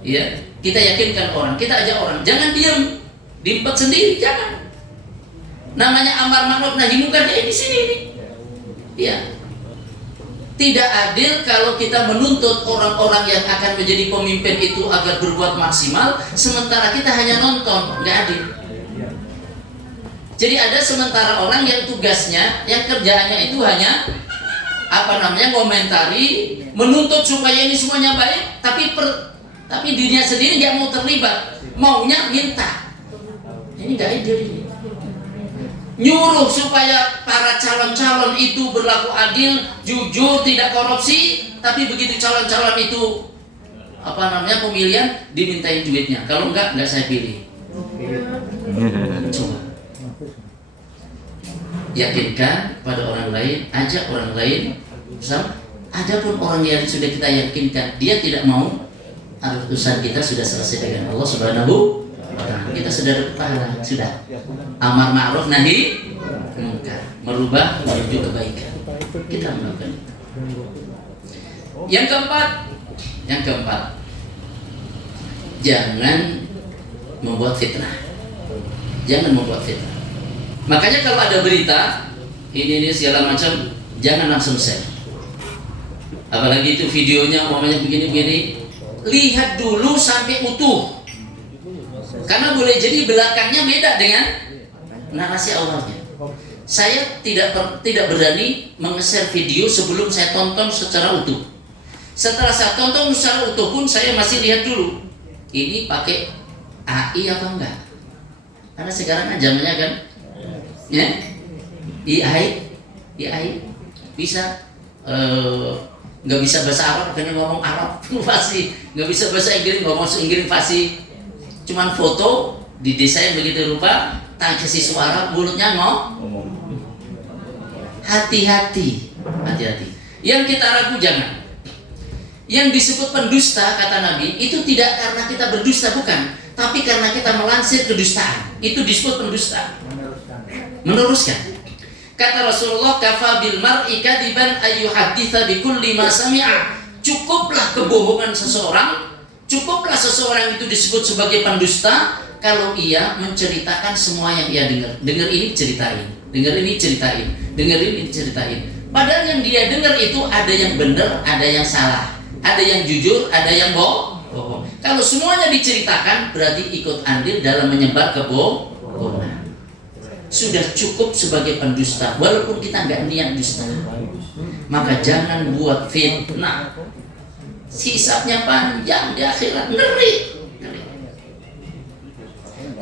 Ya, kita yakinkan orang, kita ajak orang, jangan diam, diempat sendiri, jangan. Namanya amar ma'ruf nahi munkar di sini nih. Ya. Tidak adil kalau kita menuntut orang-orang yang akan menjadi pemimpin itu agar berbuat maksimal, sementara kita hanya nonton, nggak adil. Jadi ada sementara orang yang tugasnya, yang kerjaannya itu hanya komentari, menuntut supaya ini semuanya baik, tapi dirinya sendiri nggak mau terlibat, maunya minta. Ini nggak adil ini. Nyuruh supaya para calon-calon itu berlaku adil, jujur, tidak korupsi, tapi begitu calon-calon itu pemilihan dimintain duitnya. Kalau enggak saya pilih. Coba yakinkan pada orang lain, ajak orang lain. Adapun orang yang sudah kita yakinkan dia tidak mau, urusan kita sudah selesai dengan Allah Subhanahu wa Ta'ala. Kita sudah dapat pahala, sudah. Amar ma'ruf nahi munkar, merubah menuju kebaikan. Kita melakukan itu. Yang keempat, jangan membuat fitnah. Jangan membuat fitnah. Makanya kalau ada berita ini segala macam, jangan langsung share. Apalagi itu videonya umpamanya begini-begini, lihat dulu sampai utuh. Karena boleh jadi belakangnya beda dengan narasi awalnya. Saya tidak berani meng-share video sebelum saya tonton secara utuh. Setelah saya tonton secara utuh pun saya masih lihat dulu, ini pakai AI apa enggak? Karena sekarang kan zamannya kan, ya, AI bisa nggak bisa bahasa Arab, kena ngomong Arab fasih, nggak bisa bahasa Inggris, ngomong Inggris fasih. Cuman foto didesain begitu rupa, kasih suara, mulutnya ngomong. Hati-hati. Yang kita ragu jangan. Yang disebut pendusta kata Nabi itu tidak karena kita berdusta, bukan, tapi karena kita melansir kedustaan. Itu disebut pendusta. Meneruskan. Kata Rasulullah, kafa bil mar'i kadiban ayyuhadditsa bi kulli ma sami'a. Cukuplah kebohongan seseorang, cukuplah seseorang itu disebut sebagai pendusta kalau ia menceritakan semua yang ia dengar. Dengar ini ceritain, dengar ini ceritain, dengar ini ceritain. Padahal yang dia dengar itu ada yang benar, ada yang salah, ada yang jujur, ada yang bohong. Kalau semuanya diceritakan berarti ikut andil dalam menyebar kebohongan. Sudah cukup sebagai pendusta, walaupun kita nggak niat dusta. Maka jangan buat fitnah. Hisabnya panjang di akhirat, ngeri.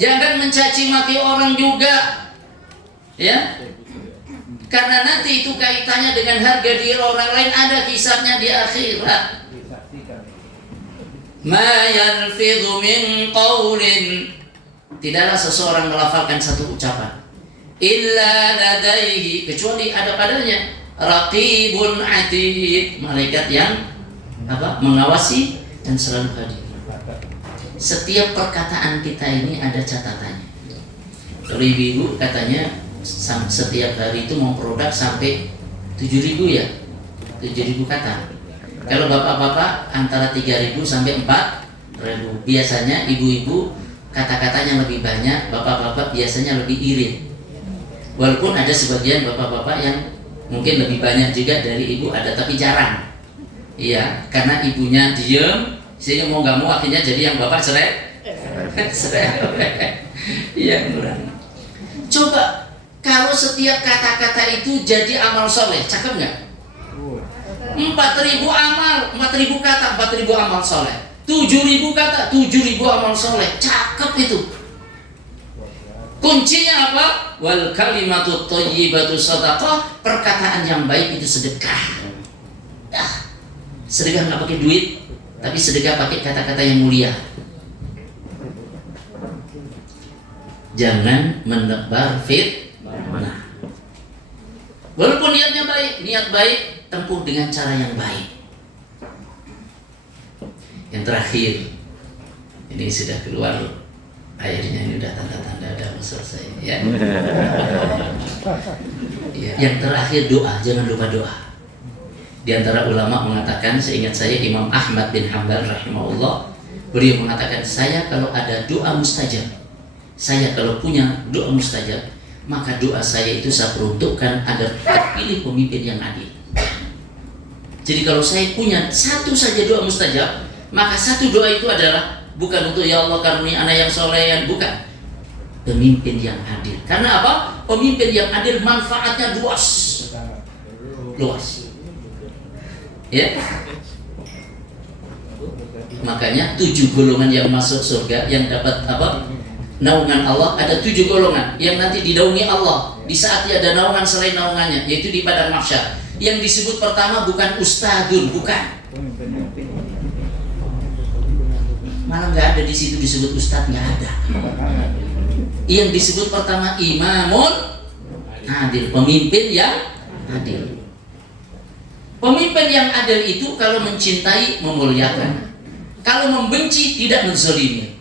Jangan mencaci maki orang juga, ya, karena nanti itu kaitannya dengan harga diri orang lain, ada hisabnya di akhirat. Ma yalfidhu min qawlin, tidaklah seseorang melafalkan satu ucapan, illa ladaihi, kecuali ada padanya raqibun atid, malaikat yang mengawasi dan selalu hadir. Setiap perkataan kita ini ada catatannya. Kalau ibu-ibu katanya setiap hari itu mau produk sampai 7.000 ya, 7.000 kata. Kalau bapak-bapak antara 3.000 sampai 4.000. Biasanya ibu-ibu kata-katanya lebih banyak, bapak-bapak biasanya lebih irit. Walaupun ada sebagian bapak-bapak yang mungkin lebih banyak juga dari ibu, ada tapi jarang. Iya, karena ibunya diem, sehingga mau nggak mau akhirnya jadi yang bapak cerewet. Iya, kurang. Coba kalau setiap kata-kata itu jadi amal soleh, cakep nggak? 4.000 amal, 4.000 kata, 4.000 amal soleh. 7.000 kata, 7.000 amal soleh, cakep itu. Kuncinya apa? Wal kalimatut thayyibatu shadaqah, perkataan yang baik itu sedekah. Sedekah nggak pakai duit, tapi sedekah pakai kata-kata yang mulia. Jangan menebar fitnah. Walaupun niatnya baik, niat baik, tempuh dengan cara yang baik. Yang terakhir, ini sudah keluar Akhirnya ini udah tanda-tanda ada selesai ya. Ya. Yang terakhir doa, jangan lupa doa. Di antara ulama mengatakan, seingat saya Imam Ahmad bin Hanbal rahimahullah, beliau mengatakan, saya kalau ada doa mustajab, saya kalau punya doa mustajab, maka doa saya itu saya peruntukkan agar terpilih pemimpin yang adil. Jadi kalau saya punya satu saja doa mustajab, maka satu doa itu adalah bukan untuk ya Allah karuni anak yang soleh, bukan. Pemimpin yang adil. Karena apa? Pemimpin yang adil manfaatnya luas. Luas. Ya. Makanya 7 golongan yang masuk surga, yang dapat apa? Naungan Allah, ada 7 golongan yang nanti didaungi Allah di saat ada naungan selain naungannya, yaitu di padang mahsyar. Yang disebut pertama bukan ustadun, bukan. Malah nggak ada di situ disebut ustadz, nggak ada. Yang disebut pertama imamun adil, pemimpin yang adil. Pemimpin yang adil itu kalau mencintai memuliakan, kalau membenci tidak menzalimi.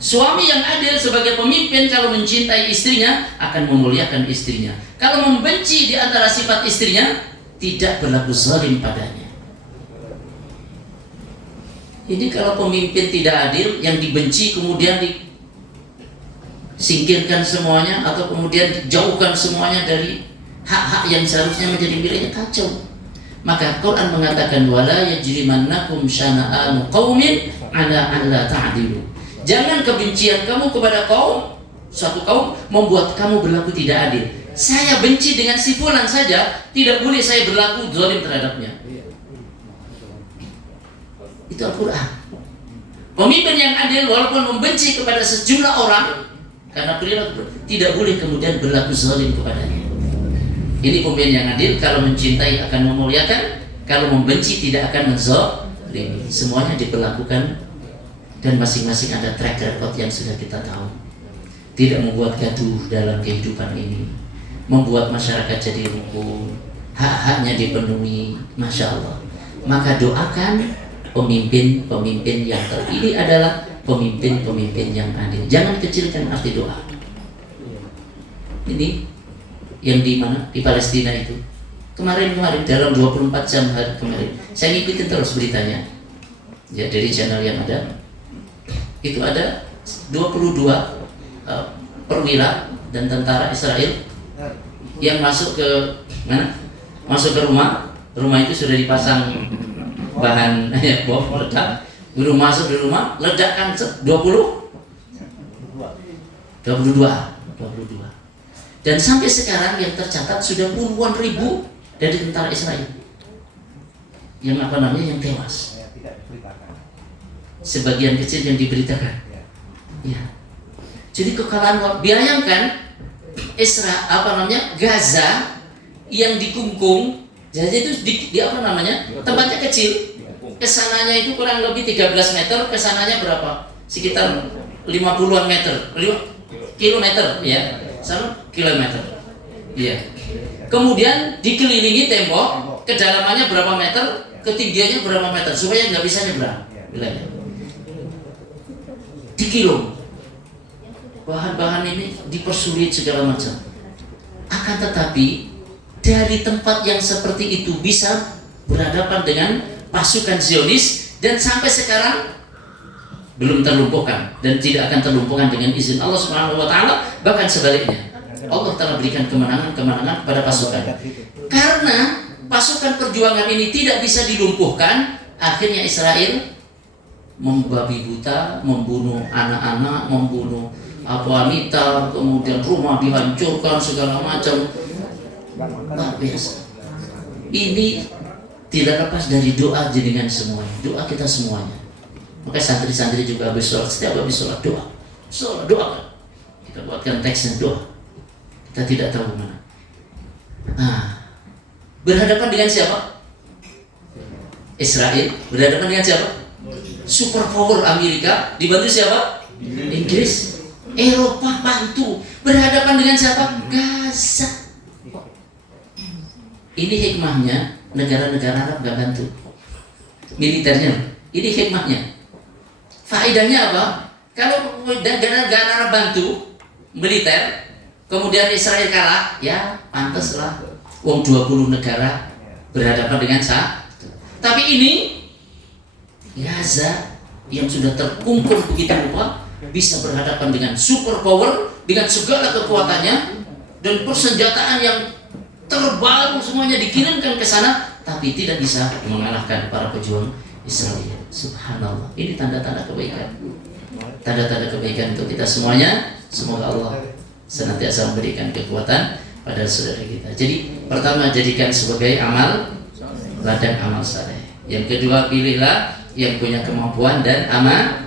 Suami yang adil sebagai pemimpin kalau mencintai istrinya akan memuliakan istrinya. Kalau membenci di antara sifat istrinya tidak berlaku zalim padanya. Ini kalau pemimpin tidak adil, yang dibenci kemudian disingkirkan semuanya, atau kemudian dijauhkan semuanya dari hak-hak yang seharusnya menjadi miliknya, kacau. Maka Quran mengatakan wala yajrimannakum syana'anu qaumin ala an la ta'dilu. Jangan kebencian kamu kepada suatu kaum membuat kamu berlaku tidak adil. Saya benci dengan si fulan saja, tidak boleh saya berlaku zalim terhadapnya. Itu Al-Quran. Pemimpin yang adil walaupun membenci kepada sejumlah orang karena perilaku, tidak boleh kemudian berlaku zalim kepadanya. Ini pemimpin yang adil, kalau mencintai akan memuliakan, kalau membenci tidak akan menzalimi. Semuanya diperlakukan dan masing-masing ada track record yang sudah kita tahu. Tidak membuat gaduh dalam kehidupan ini, membuat masyarakat jadi rukun, hak-haknya dipenuhi, Masya Allah. Maka doakan pemimpin-pemimpin yang terpilih adalah pemimpin-pemimpin yang adil. Jangan kecilkan arti doa. Ini yang di mana? Di Palestina itu. Kemarin dalam 24 jam hari kemarin, saya ngikutin terus beritanya. Ya, dari channel yang ada. Itu ada 22 perwira dan tentara Israel yang masuk ke mana? Masuk ke rumah. Rumah itu sudah dipasang bahan bom ledak, guru masuk di rumah, ledakan 22. Dan sampai sekarang yang tercatat sudah puluhan ribu dari tentara Israel yang yang tewas. Sebagian kecil yang diberitakan. Ya. Jadi kekalahan, bayangkan Gaza yang dikungkung. Jadi itu tempatnya kecil. Kesananya itu kurang lebih 13 meter, kesananya berapa? Sekitar 50-an meter, kilometer ya. Sama kilometer. Iya. Kemudian dikelilingi tembok, kedalamannya berapa meter, ketinggiannya berapa meter supaya nggak bisa nyebrang. Dikilung. Bahan-bahan ini dipersulit segala macam. Akan tetapi dari tempat yang seperti itu bisa berhadapan dengan pasukan Zionis dan sampai sekarang belum terlumpuhkan dan tidak akan terlumpuhkan dengan izin Allah Subhanahu wa taala, bahkan sebaliknya. Allah telah berikan kemenangan kepada pasukan. Karena pasukan perjuangan ini tidak bisa dilumpuhkan, akhirnya Israel membabi buta, membunuh anak-anak, membunuh wanita, kemudian rumah dihancurkan segala macam. Luar biasa. Ini tidak lepas dari doa jenengan semuanya, doa kita semuanya. Makanya santri-santri juga habis sholat, setiap habis sholat doa, doa. Kita buatkan teksnya doa. Kita tidak tahu mana. Berhadapan dengan siapa? Israel. Berhadapan dengan siapa? Superpower Amerika. Dibantu siapa? Inggris. Eropa bantu. Berhadapan dengan siapa? Gaza. Ini hikmahnya, negara-negara Arab gak bantu militernya. Ini hikmahnya. Faedahnya apa? Kalau negara bantu militer, kemudian Israel kalah, ya pantaslah. Wong 20 negara berhadapan dengan satu. Tapi ini Gaza yang sudah terkungkung begitu rupa bisa berhadapan dengan super power dengan segala kekuatannya dan persenjataan yang terbaru semuanya dikirimkan ke sana, tapi tidak bisa mengalahkan para pejuang Israel. Subhanallah. Ini tanda-tanda kebaikan. Tanda-tanda kebaikan untuk kita semuanya. Semoga Allah senantiasa memberikan kekuatan pada saudara kita. Jadi pertama, jadikan sebagai ladang amal saleh. Yang kedua, pilihlah yang punya kemampuan dan amanah.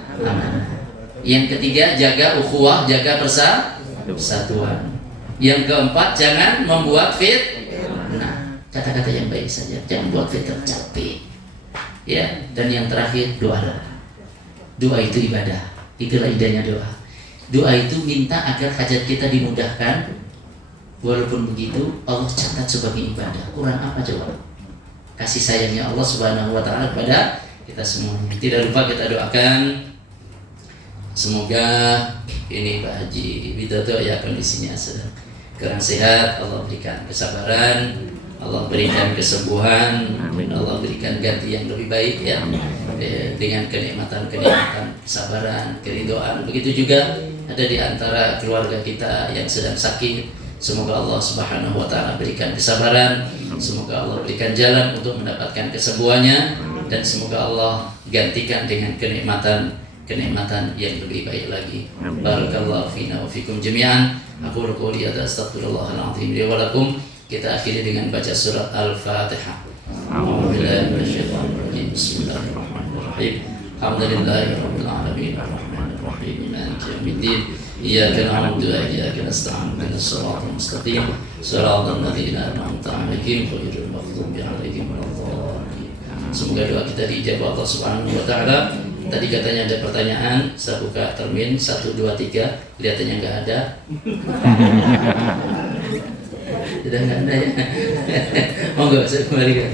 Yang ketiga, jaga ukhuwah, jaga persatuan. Yang keempat, jangan membuat fitnah. Kata-kata yang baik saja, jangan buat fitnah, capek. Ya, dan yang terakhir, doa. Doa itu ibadah. Itulah indahnya doa. Doa itu minta agar hajat kita dimudahkan. Walaupun begitu, Allah catat sebagai ibadah. Kurang apa coba? Kasih sayangnya Allah Subhanahu wa taala kepada kita semuanya. Tidak lupa kita doakan semoga ini Pak Haji Widodo ya kondisinya sedang kurang sehat, Allah berikan kesabaran, Allah berikan kesembuhan, Allah berikan ganti yang lebih baik ya, dengan kenikmatan kesabaran, keridhaan. Begitu juga ada di antara keluarga kita yang sedang sakit. Semoga Allah Subhanahu wa taala berikan kesabaran, semoga Allah berikan jalan untuk mendapatkan kesembuhannya, dan semoga Allah gantikan dengan kenikmatan yang lebih baik lagi. Barakallahu fina wa fikum jami'an. Aku qouli hadza astaghfirullahal azim li wa lakum. Kita akhiri dengan baca surat Al-Fatihah. A'udzubillahi minasyaitonir rajim. Bismillahirrahmanirrahim. Alhamdulillahirabbil alamin. Arrahmanir rahim. Maliki yaumiddin. Iyyaka na'budu wa iyyaka nasta'in. Ihdinas siratal mustaqim. Siratal ladzina an'amta 'alaihim ghairil maghdubi 'alaihim waladdallin. Semoga doa kita diijabah Allah Subhanahu wa taala. Tadi katanya ada pertanyaan, saya buka termin 1 2 3, kelihatannya enggak ada. Sudah enggak ada ya. Monggo saya kembalikan.